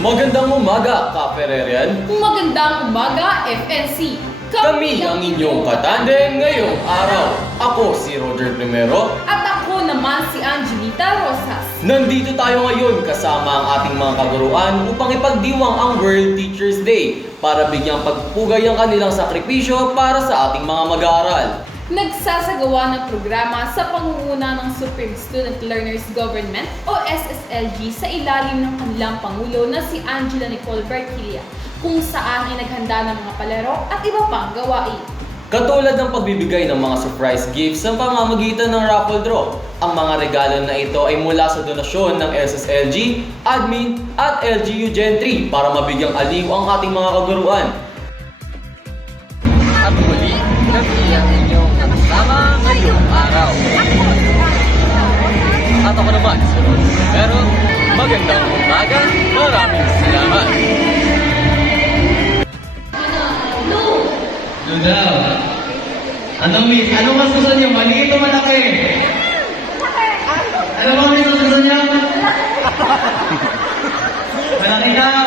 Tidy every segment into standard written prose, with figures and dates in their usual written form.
Magandang umaga, Ka-Ferrerian. Magandang umaga, FNC. Kami ang inyong katandem ngayong araw. Ako si Roger Primero. At ako naman si Angelita Rosas. Nandito tayo ngayon kasama ang ating mga kaguruan upang ipagdiwang ang World Teachers Day para bigyang pagpugay ang kanilang sakripisyo para sa ating mga mag-aaral. Nagsasagawa ng programa sa pangunguna ng Supreme Student Learners Government o SSLG sa ilalim ng kanilang Pangulo na si Angela Nicole Barquilla, kung saan ay naghanda ng mga palaro at iba pang gawain. Katulad ng pagbibigay ng mga surprise gifts sa pamamagitan ng raffle draw. Ang mga regalo na ito ay mula sa donasyon ng SSLG, Admin at LGU Gen 3 para mabigyang aliw ang ating mga kaguruan. At muli, kami ang inyong kasama ngayong araw. At ako naman, si Ron. Pero magandang umaga, maraming salamat. Daw. Anong mas gusto niyo? Maliit o malaki? Ano ba mas gusto niyo? Malaki daw.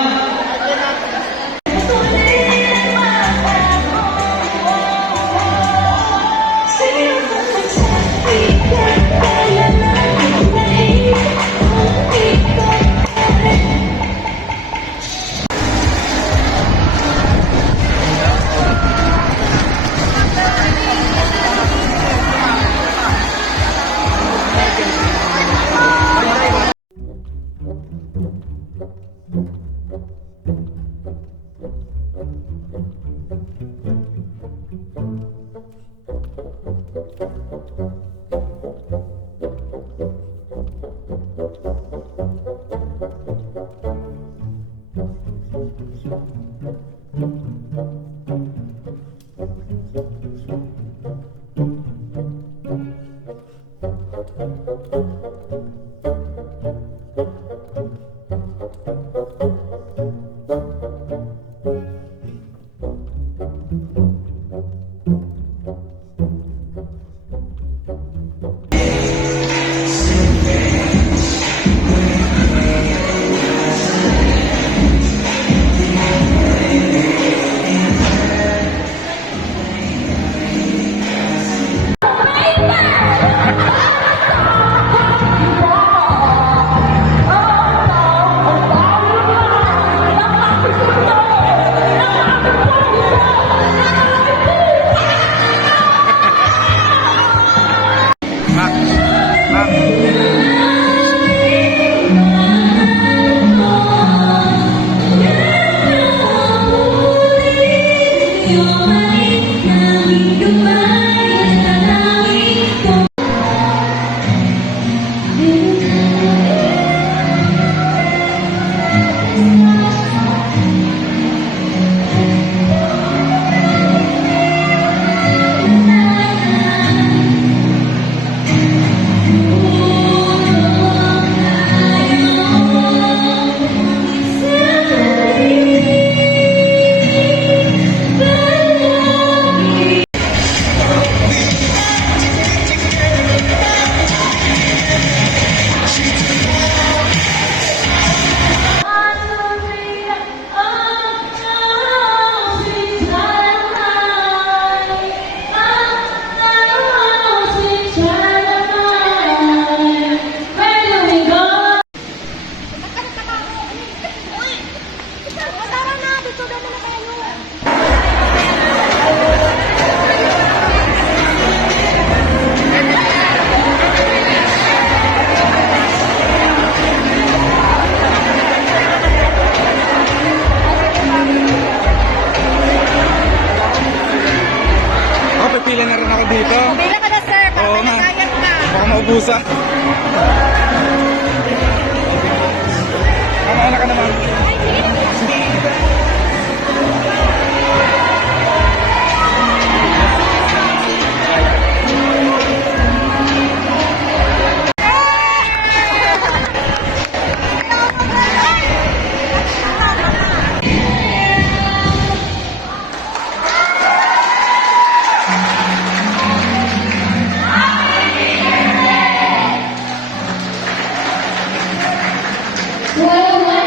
Pipila na rin ako dito. Pila ka na, sir. Para Oo nga. magkakayat ka. Baka maubusan. Ano ka naman? Well,